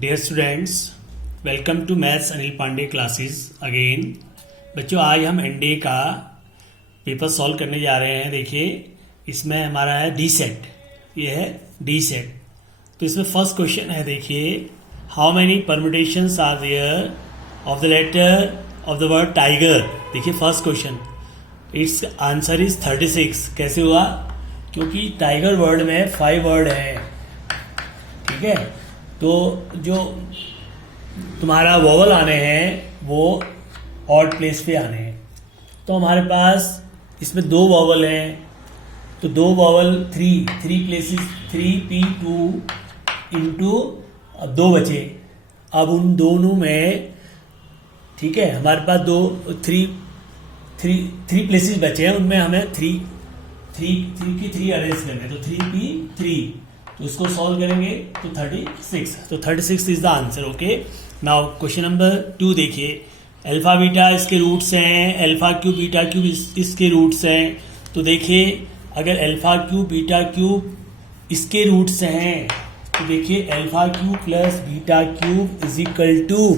Dear students, welcome to maths Anil Pandey classes again. बच्चों, आज हम एनडीए का पेपर सॉल्व करने जा रहे हैं। देखिए, इसमें हमारा है डी सेट, ये है डी सेट। तो इसमें फर्स्ट क्वेश्चन है, देखिए, how many permutations are there of the letter of the word tiger. देखिए first question, it's answer is 36। कैसे हुआ? क्योंकि टाइगर वर्ड में 5 वर्ड है, ठीक है। तो जो तुम्हारा वोवल आने हैं वो ऑड प्लेस पे आने हैं। तो हमारे पास इसमें 2 वोवल हैं, तो 2 वोवल 3 प्लेसेस 3p2 इंटू, अब 2 बचे। अब उन दोनों में, ठीक है, हमारे पास 3 प्लेसेस बचे हैं, उनमें हमें 3 की 3 अरेंज करने। तो 3p3, तो इसको सॉल्व करेंगे तो 36। तो 36 is the answer. Okay, now question number 2 देखिए, अल्फा बीटा इसके रूट्स हैं, अल्फा क्यूब बीटा क्यूब इसके रूट्स हैं। तो देखिए, अगर अल्फा क्यूब बीटा क्यूब इसके रूट्स हैं तो देखिए alpha cube plus beta cube is equal to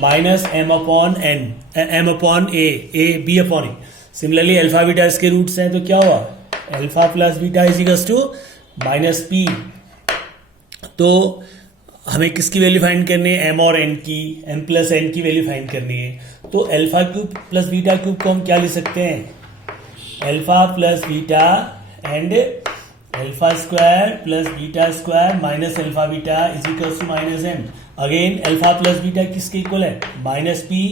minus m upon A B upon A. Similarly alpha beta इसके रूट्स हैं, तो क्या हुआ? Alpha plus beta is equal to minus P. तो हमें किसकी वैल्यू फाइंड करनी है? एम और एन की, एम प्लस एन की वैल्यू फाइंड करनी है। तो alpha cube plus beta cube को हम क्या लिख सकते हैं? Alpha plus beta and alpha square plus beta square minus alpha beta is equal to minus M. Again alpha plus beta किसके इक्वल है? माइनस पी,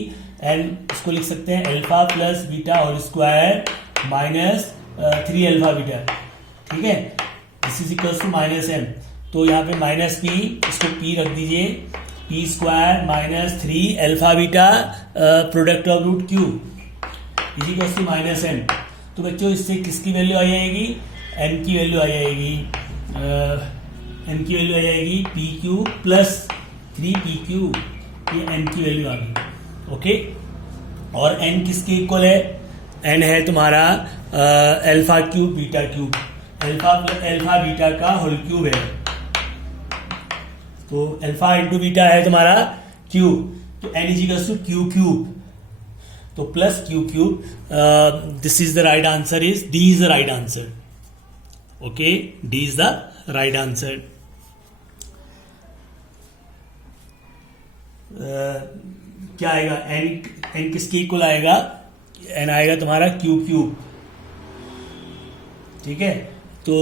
एंड इसको लिख सकते हैं अल्फा प्लस बीटा और स्क्वायर माइनस 3 अल्फा बीटा, ठीक है। This is equal to minus M. तो यहाँ पे माइनस पी, इसको पी रख दीजिए, P square minus 3 alpha beta product of root Q is equal to minus M. तो बच्चों, इससे किसकी वैल्यू आ जाएगी? एन की वैल्यू आ जाएगी, एन की वैल्यू आ जाएगी P Q plus 3p Q, ये एन की वैल्यू आ गई। ओके, और एन किसके इक्वल है? एन है तुम्हारा alpha cube beta cube, alpha beta का होल क्यूब है। तो अल्फा इंटू बीटा है तुम्हारा क्यूब, तो N is equal to Q cube, तो plus Q cube. This is the right answer, is D is the right answer. Okay, D is the right answer. क्या आएगा? N किसके equal आएगा? N आएगा तुम्हारा क्यूब क्यूब, ठीक है। तो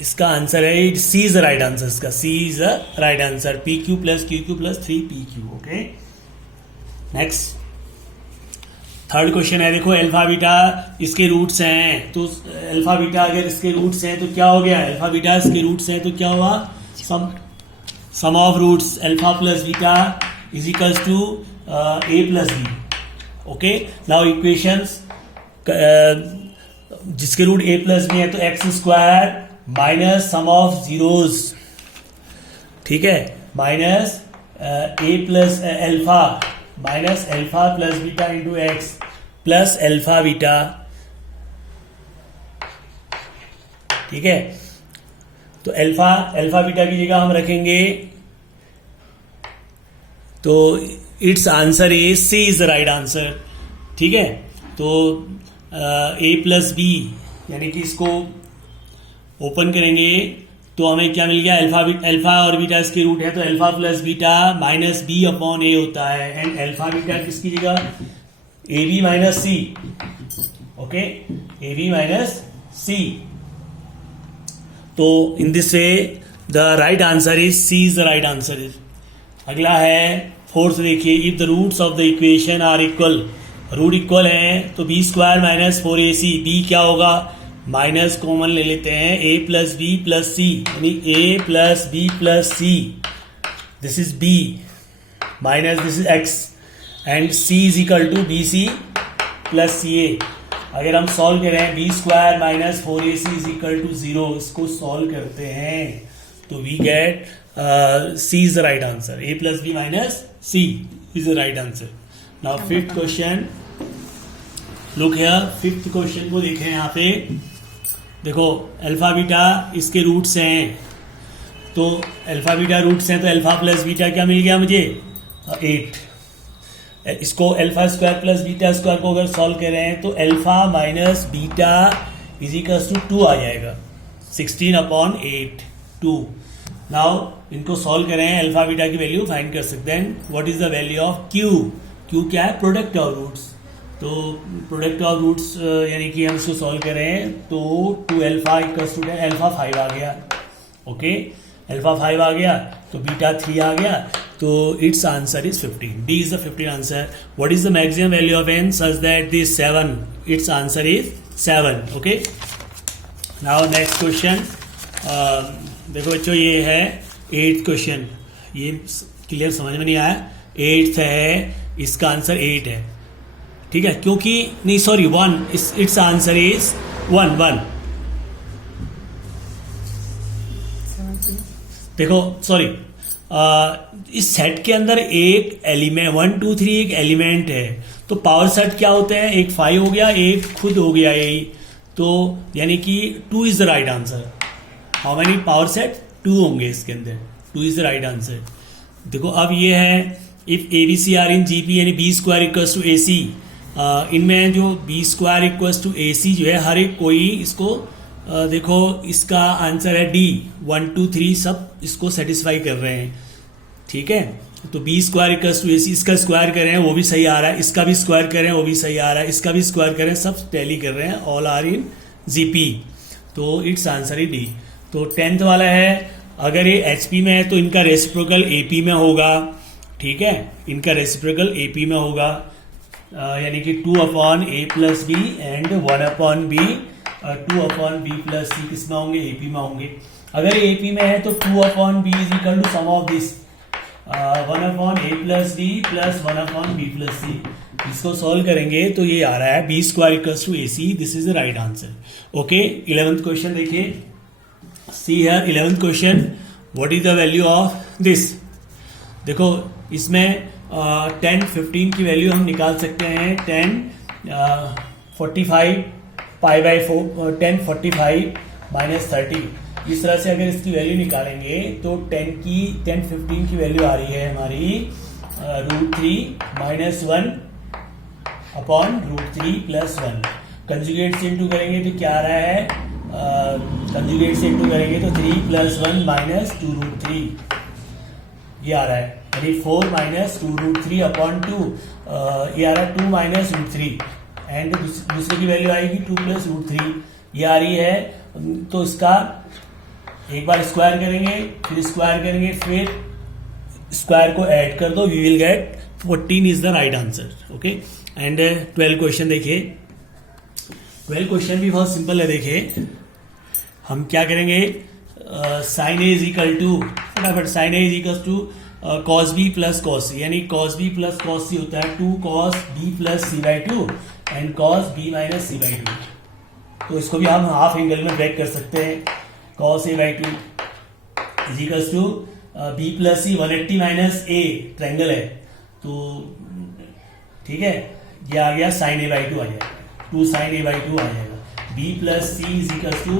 इसका आंसर है सी इज द राइट आंसर, इसका सी is the right answer, P Q plus Q Q plus 3p Q. Okay, next third question है। देखो, अल्फा बीटा इसके रूट्स हैं, तो अल्फा बीटा अगर इसके रूट्स हैं तो क्या हो गया? अल्फा बीटा इसके रूट्स हैं तो क्या हुआ? सम of roots alpha plus beta is equals to A plus B. Okay, now equations, जिसके रूट ए प्लस बी है तो x square minus sum of zeros, ठीक है, माइनस ए plus alpha minus alpha plus beta into x plus alpha beta, ठीक है। तो alpha beta की जगह हम रखेंगे, तो it's answer is C is the right answer, ठीक है। तो ए प्लस बी, यानी कि इसको ओपन करेंगे तो हमें क्या मिल गया? अल्फा और बीटा इसके रूट है, तो alpha plus beta minus B upon ए होता है, एंड अल्फा बीटा किसकी जगह? ए बी माइनस सी। ओके, ए बी माइनस सी। तो in this way the right answer is C is the right answer is. अगला है फोर्थ, देखिए, if the roots of the equation are equal, root equal हैं तो B square minus 4ac, B क्या होगा? Minus common ले लेते हैं, ए प्लस बी प्लस सी, यानी ए plus B plus C, this is B minus this is x, and C is equal to B C plus सी ए। अगर हम सॉल्व करें, B square minus 4ac is equal to 0, इसको solve करते हैं तो we get C is the right answer, A plus B minus C is the right answer. Now fifth question, look here, fifth question को देखें यहाँ पे। देखो, alpha beta इसके रूट्स हैं, तो अल्फा बीटा रूट्स हैं, तो अल्फा प्लस बीटा क्या मिल गया मुझे 8। इसको alpha square plus beta square को अगर सॉल्व कर रहे हैं तो alpha minus beta is equals to 2 आ जाएगा, 16/8 2। नाउ इनको सॉल्व कर रहे हैं, अल्फा बीटा की वैल्यू फाइंड कर सकते हैं। What is the value of Q? Q क्या है? Product of roots. तो प्रोडक्ट ऑफ रूट्स यानी कि हम इसको सॉल्व कर रहे हैं तो 2 अल्फा इक्वल्स टू अल्फा 5 आ गया। ओके, अल्फा 5 आ गया तो बीटा 3 आ गया, तो it's answer is 15। D is the 15 answer. What is the maximum value of N such that this 7? It's answer is 7। Okay, now next question. देखो बच्चों, ये है 8th क्वेश्चन। ये क्लियर समझ में नहीं आया? 8th है, इसका आंसर 8 है, ठीक है, क्योंकि नहीं सॉरी 1, इट्स आंसर इज 1। देखो सॉरी, इस सेट के अंदर एक एलिमेंट 1 2 3 एक एलिमेंट है, तो पावर सेट क्या होते हैं? एक 5 हो गया, एक खुद हो गया यही, तो यानी कि 2 is the right answer. How many power set? 2 होंगे इसके अंदर, 2 इज द राइट आंसर। देखो अब ये है, if A B C are in G P यानी B square equals to A C, इनमें जो B square equals to A C जो है, हर एक कोई इसको देखो इसका आंसर है डी। 1 2 3 सब इसको सेटिस्फाई कर रहे हैं, ठीक है। तो B square equals to A सी, इसका स्क्वायर कर रहे हैं वो भी सही आ रहा है, इसका भी स्क्वायर कर रहे हैं वो भी सही आ रहा है, इसका भी स्क्वायर कर रहे हैं, सब टैली कर रहे हैं, ऑल आर इन जीपी, तो इट्स आंसर इज डी। तो 10th वाला है, अगर ये एचपी में है तो इनका रेसिप्रोकल एपी में होगा, ठीक है, इनका रेसिप्रोकल एपी में होगा, यानी कि 2/a plus B and 1/b, 2/b plus सी किस में होंगे? एपी में होंगे। अगर एपी में है तो 2/b is equal to some of this 1/a plus B plus 1/b plus सी। इसको सॉल्व करेंगे तो ये आ रहा है B square equals to A C. This is the right answer. Okay, 11th question देखिए, see here 11th question, what is the value of this? देखो इसमें 10 15 की वैल्यू हम निकाल सकते हैं। 10 45 पाई बाई 4, 10 45 माइनस 30, इस तरह से अगर इसकी वैल्यू निकालेंगे तो 10 15 की वैल्यू आ रही है हमारी √3 माइनस 1 अपॉन √3 प्लस 1। कंजुगेट से इंटू करेंगे तो क्या आ रहा है? कंजुगेट से इंटू करेंगे तो 3 + 1 माइनस 2√3 ये आ रहा है, यानी 4 माइनस 2√3 अपॉन 2, ये आ रहा है 2 माइनस √3, एंड दूसरे की वैल्यू आएगी 2 + √3 ये आ रही है। तो इसका एक बार स्क्वायर करेंगे, फिर स्क्वायर करेंगे, फिर स्क्वायर को ऐड कर दो, we will get 14 is the right answer. Okay, and 12 question देखिए। 12 क्वेश्चन भी बहुत सिंपल है। देखिए हम क्या करेंगे, sign A is equal to, फटाफट sign A is equal to cos B plus cos सी, यानी कॉस बी प्लस कॉस सी होता है 2 cos b plus c/2 and cos b minus c/2। तो इसको भी हम हाफ एंगल में ब्रेक कर सकते हैं। cos a/2 is equal to b plus C, 180 minus a triangle है, तो ठीक है, ये आ गया sin a/2 आ जाएगा, 2 sin a/2 आ जाएगा। b plus C is equal to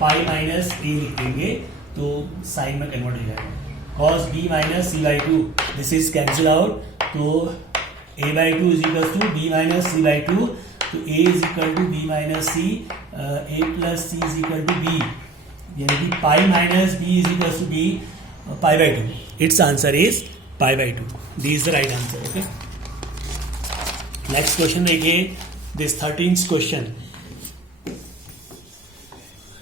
pi minus a लिख देंगे तो साइन में कन्वर्ट हो जाएगा। cos b minus c/2, this is cancel out, तो a/2 is equal to b minus c/2, तो a is equal to b minus c, a plus c is equal to b, यानी कि pi minus b is equal to b π/2। It's answer is π/2। The is the right answer. Okay, next question देखिए, this 13th question.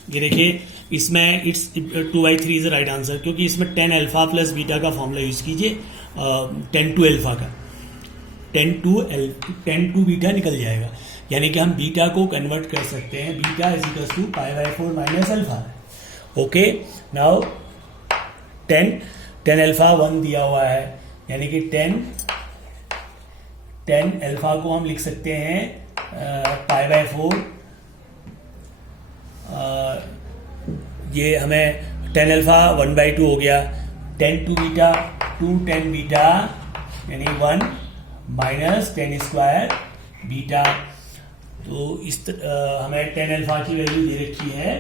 ये देखिए, इसमें it's 2/3 is the right answer, क्योंकि इसमें 10 alpha plus beta का formula use कीजिए, 10 to alpha का, 10 to beta निकल जाएगा, यानी कि हम बीटा को कन्वर्ट कर सकते हैं। Beta is equal to π/4 minus alpha. Okay, now 10 alpha 1 दिया हुआ है, यानी कि 10 अल्फा को हम लिख सकते हैं π/4, ये हमें 10 अल्फा 1/2 हो गया, 10 to बीटा 2 10 बीटा यानी 1 माइनस 10 स्क्वायर बीटा। तो इस हमें 10 अल्फा की वैल्यू दे रखी है,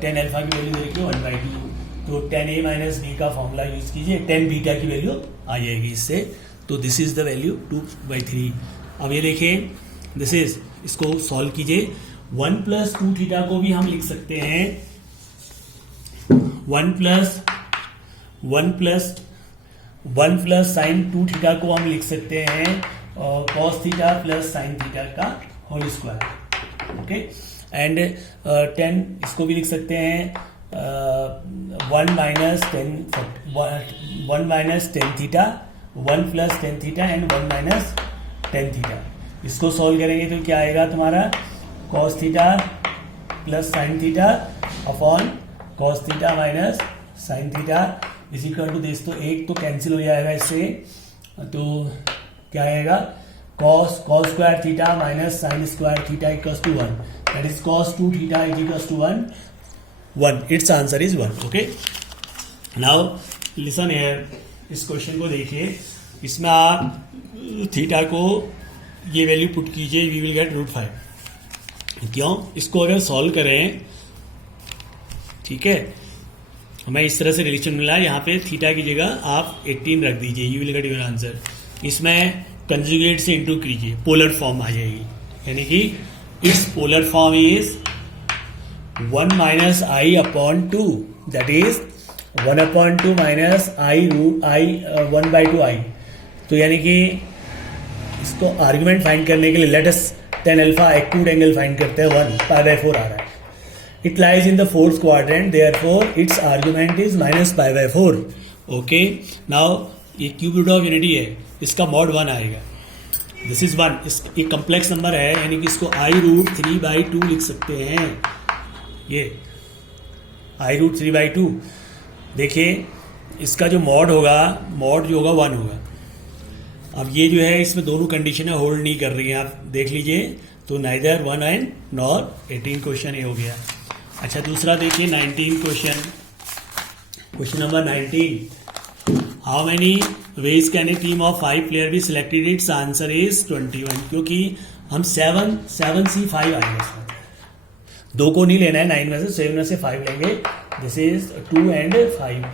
10 अल्फा की वैल्यू दे रखी है 1/2, तो tan a माइनस बी का फॉर्मूला यूज कीजिए, tan बीटा की वैल्यू आ जाएगी इससे। तो दिस इज द वैल्यू 2/3। अब ये देखिए दिस इज, इसको सॉल्व कीजिए। 1 प्लस 2 थीटा को भी हम लिख सकते हैं 1 प्लस साइन 2 थीटा को हम लिख सकते हैं cos theta plus sine theta का होल स्क्वायर। ओके, एंड 10 इसको भी लिख सकते हैं 1 माइनस टेन थीटा, 1 प्लस टेन थीटा एंड 1 माइनस टेन थीटा। इसको सॉल्व करेंगे तो क्या आएगा तुम्हारा cos theta plus sine theta upon cos theta minus sine theta is equal to this. तो एक तो कैंसिल हो जाएगा इससे, तो क्या आएगा cos square theta minus sine square theta equals to 1, that is cos 2 theta is equals to 1। It's answer is 1। Okay, now listen here, इस क्वेश्चन को देखिए। इसमें आप थीटा को ये वैल्यू पुट कीजिए, वी विल गेट √5। क्यों? इसको अगर सॉल्व करें, ठीक है, हमें इस तरह से रिलेशन मिला है, यहाँ पे थीटा की जगह आप 18 रख दीजिए, you will get your answer. इसमें कंजुगेट से इंटू कीजिए, पोलर फॉर्म आ जाएगी, यानी कि it's polar form is 1 minus I upon 2, that is 1/2 minus आई 1/2 आई। तो यानी कि इसको आर्ग्यूमेंट फाइंड करने के लिए let us tan alpha acute angle find करते हैं, 1π/4 आ रहा है। It lies in the fourth quadrant, therefore its argument is minus π/4. Okay, now ये क्यूब रूट ऑफ यूनिटी है, इसका मॉड 1 आएगा, दिस इज 1। एक कम्प्लेक्स नंबर है, यानी कि इसको i√3/2 लिख सकते हैं, ये i√3/2। देखिए इसका जो मॉड होगा, मॉड जो होगा 1 होगा। अब ये जो है इसमें दोनों कंडीशनें होल्ड नहीं कर रही हैं, आप देख लीजिए। तो नाइदर 1 एंड नॉर 18 क्वेश्चन ये हो गया। अच्छा, दूसरा देखिए 19 question number 19। How many ways can a team of 5 player be selected? It's answer is 21, क्योंकि हम 7C 5 आएंगे इसमें, 2 को नहीं लेना है 9 में से, 7 में से 5 लेंगे। This is 2 and 5,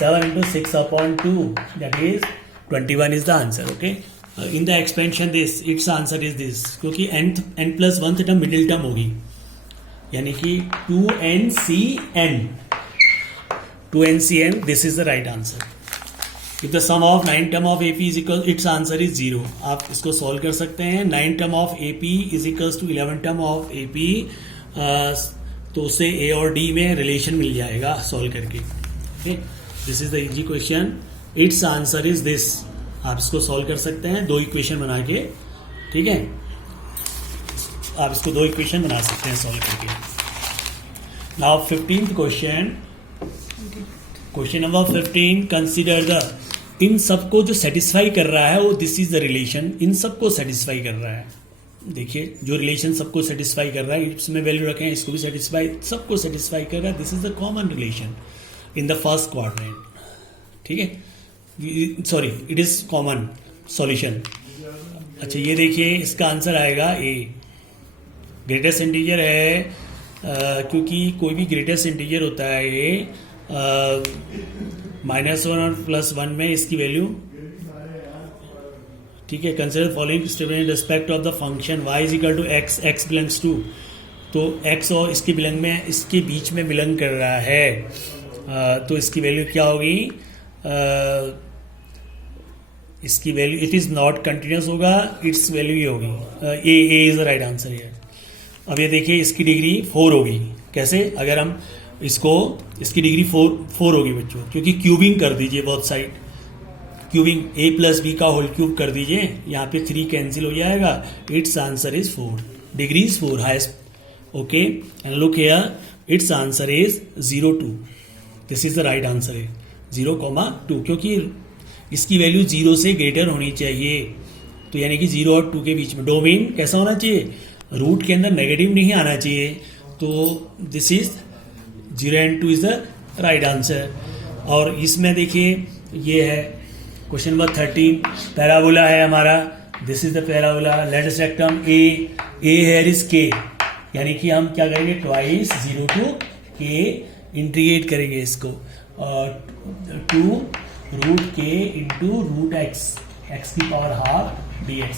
7 into 6/2, that is 21 is the answer. Okay, in the expansion this its answer is this, क्योंकि n plus 1th term middle term होगी, यानी कि 2NCN, this is the right answer. If the sum of 9 term of AP is equal, its answer is 0. आप इसको solve कर सकते हैं। 9 term of AP is equals to 11 term of AP, तो उससे A और D में रिलेशन मिल जाएगा सॉल्व करके। Okay, this is the easy question. It's answer is this. आप इसको सॉल्व कर सकते हैं 2 इक्वेशन बना के, ठीक है, आप इसको 2 इक्वेशन बना सकते हैं सॉल्व करके। Now 15th question, question number 15, consider the, इन सबको जो सेटिस्फाई कर रहा है वो दिस इज द रिलेशन, इन सबको सेटिस्फाई कर रहा है। देखिए जो रिलेशन सबको सेटिस्फाई कर रहा है, इसमें वैल्यू रखें, इसको भी सेटिस्फाई, सबको सेटिस्फाई कर रहा है, this is the common relation in the first quadrant, ठीक है, sorry it is common solution. अच्छा ये देखिए इसका आंसर आएगा ए, ग्रेटेस्ट इंटीजर है, क्योंकि कोई भी ग्रेटेस्ट इंटीजर होता है ये -1 और +1 में इसकी वैल्यू, ठीक है। Consider following statement in respect of the function y is equal to x, x belongs to, तो x और इसके बिलोंग में, इसके बीच में बिलोंग कर रहा है, तो इसकी वैल्यू क्या होगी, इसकी value it is not continuous होगा, इट्स वैल्यू ये होगी, ए इज द राइट आंसर है। अब ये देखिए इसकी डिग्री 4 होगी, कैसे, अगर हम इसको, इसकी डिग्री 4 होगी बच्चों, क्योंकि क्यूबिंग कर दीजिए both side, cubing a + b का होल क्यूब कर दीजिए, यहाँ पे 3 कैंसिल हो जाएगा, it's answer is 4, degree is 4 highest. Okay, and look here, it's answer is 0, 2, this is the right answer है 0,2, क्योंकि इसकी वैल्यू 0 से ग्रेटर होनी चाहिए, तो यानी कि 0 और 2 के बीच में डोमेन कैसा होना चाहिए, रूट के अंदर नेगेटिव नहीं आना चाहिए, तो this is 0 and 2 is the right answer. और इसमें देखिए ये है क्वेश्चन नंबर 13, पैराबोला है हमारा, this is the parabola, let's rectum A here is के, यानी कि हम क्या करेंगे, ट्वाइस 0 to k इंटीग्रेट करेंगे इसको 2 रूट के इंटू रूट एक्स की पावर हाफ dx,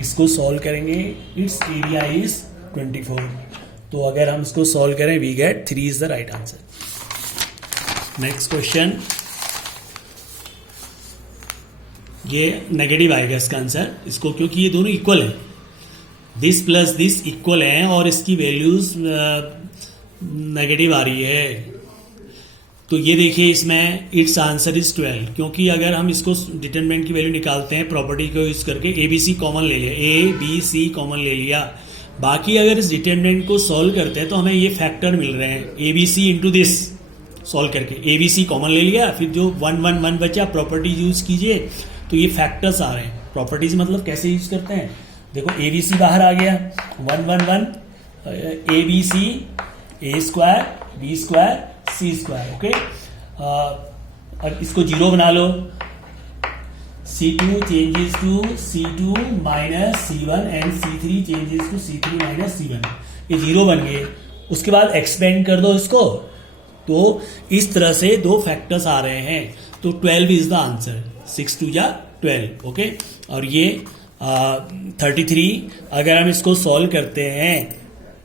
इसको सॉल्व करेंगे, इट्स एरिया इज 24। तो अगर हम इसको सॉल्व करें we get 3 is the right answer. Next question, ये नेगेटिव आएगा इसका आंसर, इसको क्योंकि ये दोनों इक्वल है, दिस प्लस दिस इक्वल है और इसकी वैल्यूज नेगेटिव आ रही है। तो ये देखिए इसमें इट्स आंसर इज 12, क्योंकि अगर हम इसको डिटरमिनेंट की वैल्यू निकालते हैं प्रॉपर्टी को यूज करके, ए बी सी कॉमन ले लिया, ए बी सी कॉमन ले लिया, बाकी अगर इस डिटरमिनेंट को सॉल्व करते हैं तो हमें ये फैक्टर मिल रहे हैं A B C into this, solve करके ए बी सी कॉमन ले लिया, फिर जो 1 1 1 बचा प्रॉपर्टी यूज कीजिए तो ये फैक्टर्स आ रहे हैं। प्रॉपर्टीज मतलब कैसे यूज करते हैं, देखो ए बी सी बाहर आ गया, 1 1 1 A B C A square B square C square, okay. और इसको जीरो बना लो, C2 changes to C2 minus C1 and C3 changes to C3 minus C1, ये जीरो बन गए। उसके बाद एक्सपेंड कर दो इसको, तो इस तरह से दो फैक्टर्स आ रहे हैं, तो 12 इज द आंसर, 6 2 या 12, ओके। और ये 33 अगर हम इसको सॉल्व करते हैं,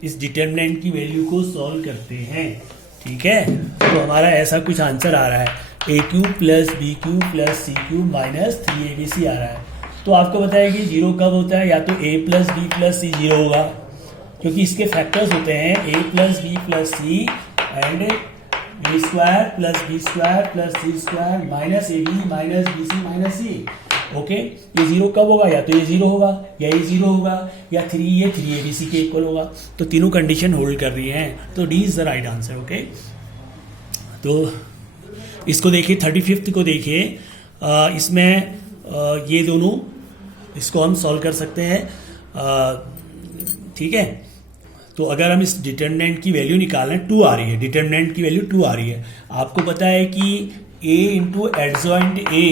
इस डिटरमिनेंट की वैल्यू को सॉल्व करते हैं, ठीक है, तो हमारा ऐसा कुछ आंसर आ रहा है ए cube plus B cube plus सी क्यूब माइनस 3abc आ रहा है। तो आपको बताया कि जीरो कब होता है, या तो a plus B plus C zero होगा, क्योंकि इसके फैक्टर्स होते हैं a plus B plus C and A square plus B square plus C square minus A B minus B C minus C, okay. ये जीरो कब होगा, या तो ये जीरो होगा या ये जीरो होगा या ये 3abc के इक्वल होगा। तो तीनों कंडीशन होल्ड कर रही हैं, तो D is the right answer, okay. तो इसको देखिए 35th को देखिए, इसमें ये दोनों इसको हम सॉल्व कर सकते हैं, ठीक है। तो अगर हम इस डिटरमिनेंट की वैल्यू निकालें 2 आ रही है, डिटरमिनेंट की वैल्यू 2 आ रही है। आपको पता है कि a इंटू एडजॉइंट ए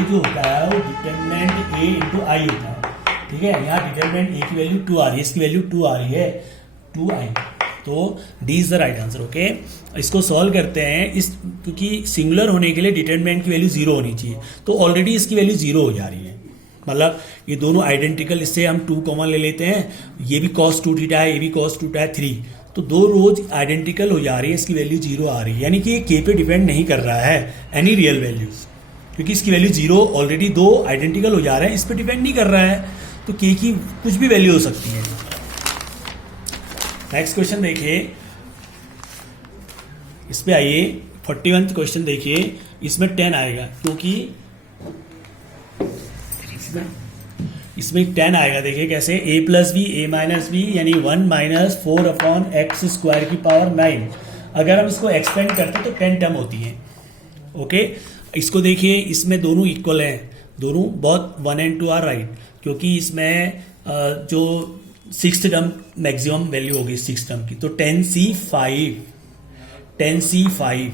जो होता है वो डिटरमिनेंट a इंटू आई होता है, ठीक है। यहाँ डिटरमिनेंट a की वैल्यू 2 आ रही है, इसकी वैल्यू 2 आ रही है 2i, तो D is the right answer, okay. इसको सॉल्व करते हैं, इस क्योंकि सिंगुलर होने के लिए डिटरमिनेंट की वैल्यू 0 होनी चाहिए, तो ऑलरेडी इसकी वैल्यू 0 हो जा रही है, मतलब ये दोनों आइडेंटिकल, इससे हम 2 कॉमन ले लेते हैं, ये भी cos 2 थीटा है, ये भी cos 2 है 3, तो दो रोज आइडेंटिकल हो जा रही है, इसकी वैल्यू 0 आ रही है, यानी कि ये k पे डिपेंड नहीं कर रहा है एनी रियल वैल्यूज, क्योंकि इसकी वैल्यू 0 ऑलरेडी दो आइडेंटिकल हो जा रहे हैं, इस पर डिपेंड नहीं कर रहा है, तो k की कुछ भी वैल्यू हो सकती है। नेक्स्ट क्वेश्चन देखिए, इस पे आइए 41th क्वेश्चन देखिए, इसमें 10 आएगा, क्योंकि इसमें 10 आएगा, देखिए कैसे, a plus B A minus B यानी 1 माइनस 4 अपॉन एक्स स्क्वायर की पावर 9, अगर हम इसको एक्सपेंड करते तो 10 टर्म होती है, ओके। इसको देखिए, इसमें दोनों इक्वल हैं, दोनों बहुत 1 and 2 आर राइट, क्योंकि इसमें जो 6th टर्म मैक्सिमम वैल्यू होगी 6 टर्म की, तो 10c5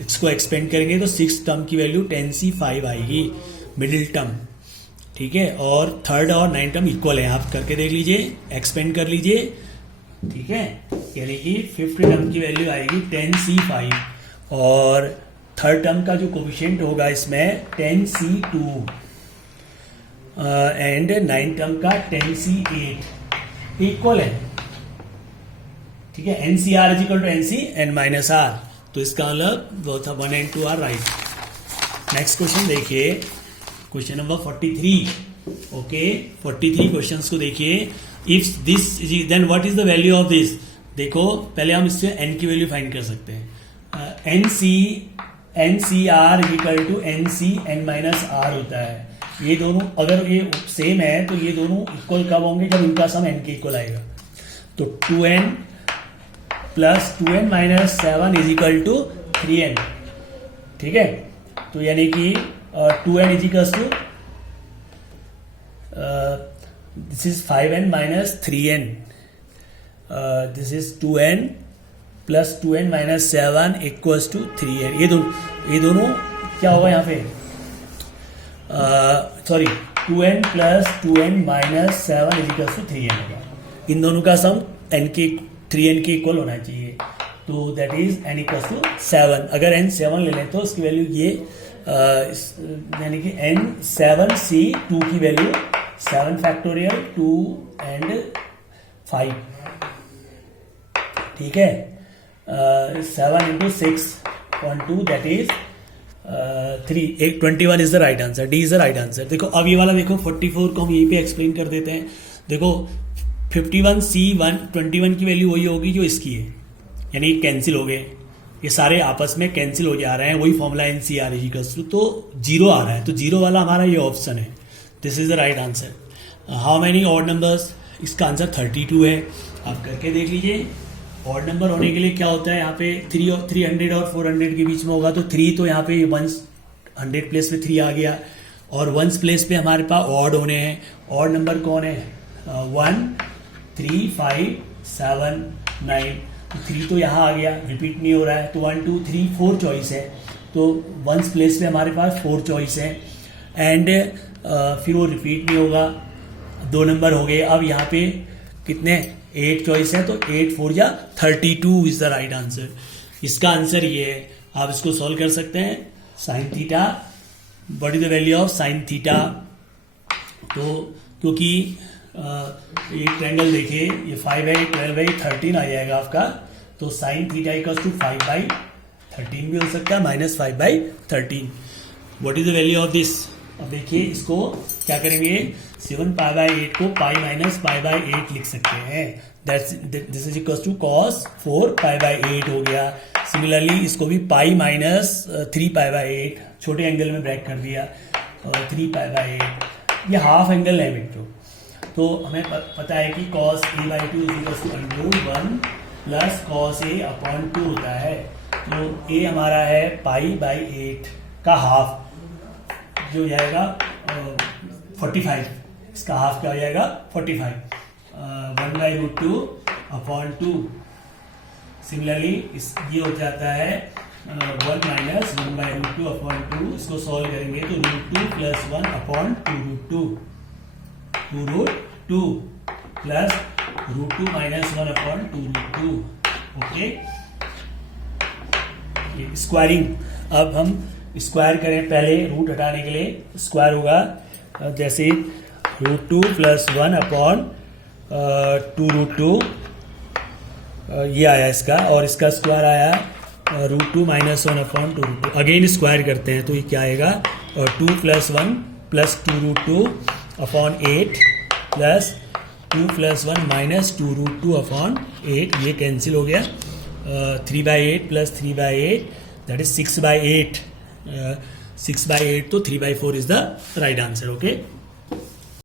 इसको एक्सपेंड करेंगे तो 6 टर्म की वैल्यू 10c5 आएगी, मिडिल टर्म, ठीक है। और 3rd और 9th टर्म इक्वल है, आप करके देख लीजिए, एक्सपेंड कर लीजिए, ठीक है, यानी कि 5th टर्म की वैल्यू आएगी 10c5 और 3rd टर्म का जो कोफिशिएंट होगा इसमें 10c2 एंड 9th टर्म का 10c8 इक्वल है, ठीक है। NCR is equal to NC N minus R, तो इसका मतलब both 1 and 2 are right. Next question देखिए, क्वेश्चन नंबर 43, ओके। 43 क्वेश्चंस को देखिए, if this then what is the value of this, देखो पहले हम इससे n की वैल्यू फाइंड कर सकते हैं, NCR is equal to NC n minus R होता है। ये दोनों अगर ये सेम है तो ये दोनों इक्वल कब होंगे, जब इनका सम n के इक्वल आएगा, तो 2n plus 2n minus 7 is equal to 3n, ठीक है। तो यानी कि 2n is equal to this is 5n minus 3n, this is 2n plus 2n minus 7 equals to 3n, ये दोनों क्या होगा यहाँ पे, sorry 2n plus 2n minus 7 is equal to 3n होगा, इन दोनों का सम n के 3n के इक्वल होना चाहिए, तो that is n equal to 7। अगर n 7 ले लें तो उसकी वैल्यू ये यानी कि n 7 c 2 की वैल्यू 7 फैक्टोरियल 2 एंड 5, ठीक है। 7 into 6.2 that is 3, 21 is the right answer, D is the right answer. देखो अब ये वाला देखो 44 को हम यहीं पे एक्सप्लेन कर देते हैं। देखो 51C1 21 की वैल्यू वही होगी जो इसकी है, यानी कैंसिल हो गए, ये सारे आपस में कैंसिल हो जा रहे हैं, वही फॉर्मूला NCR इक्वल्स टू, तो 0 आ रहा है, तो 0 वाला हमारा ये ऑप्शन है, this is the right answer. How many odd numbers, इसका आंसर 32 है, आप करके देख लीजिए। ऑड नंबर होने के लिए क्या होता है, यहाँ पे 300 और 400 के बीच में होगा, तो 3 तो यहाँ पे 100 प्लेस पे 3 आ गया, और 1 प्लेस पे हमारे पास ऑड होने हैं। ऑड नंबर कौन है, 1 3 5 7 9, 3 तो यहाँ आ गया, रिपीट नहीं हो रहा है, तो 1 2 3 4 चॉइस है, तो 1 प्लेस पे हमारे पास 4 चॉइस है, एंड फिर वो रिपीट नहीं होगा, 2 नंबर हो गए। अब यहाँ पे कितने 8 चॉइस है, तो 8 4 या 32 इज द राइट आंसर। इसका आंसर ये है, आप इसको सॉल्व कर सकते हैं। Sine theta, what is the value of sine theta, तो क्योंकि ये ट्रायंगल देखिए, ये 5 है, 12 है, 13 आ जाएगा आपका, तो साइन थीटा इक्वल टू 5/13 भी हो सकता है, -5/13। What is the value of this, अब देखिए इसको क्या करेंगे, 7π/8 को पाई माइनस π/8 लिख सकते हैं, this is equal to cos 4π/8 हो गया। सिमिलरली इसको भी पाई माइनस 3π/8, छोटे एंगल में ब्रेक कर दिया, 3π/8, ये हाफ एंगल है मित्रों। तो हमें पता है कि cos a/2 is equal to √1 plus cos a/2 होता है, तो a हमारा है π/8 का हाफ, जो जाएगा 45, इसका हाफ क्या हो जाएगा 45, 1/√2/2। सिमिलरली ये हो जाता है 1 माइनस 1/√2/2, इसको सॉल्व करेंगे तो √2 plus 1/2√2, 2√2 plus √2 minus 1/2√2, okay. Squaring, अब हम स्क्वायर करें, पहले रूट हटाने के लिए स्क्वायर होगा, जैसे √2 प्लस 1/2√2, ये आया इसका, और इसका स्क्वायर आया √2 माइनस 1/2√2। अगेन स्क्वायर करते हैं तो ये क्या आएगा, 2 plus 1 plus 2√2/8 plus 2 plus 1 minus 2√2/8, ये कैंसिल हो गया, 3/8 प्लस 3/8 दैट इज 6/8, 6/8, तो 3/4 is the right answer, okay.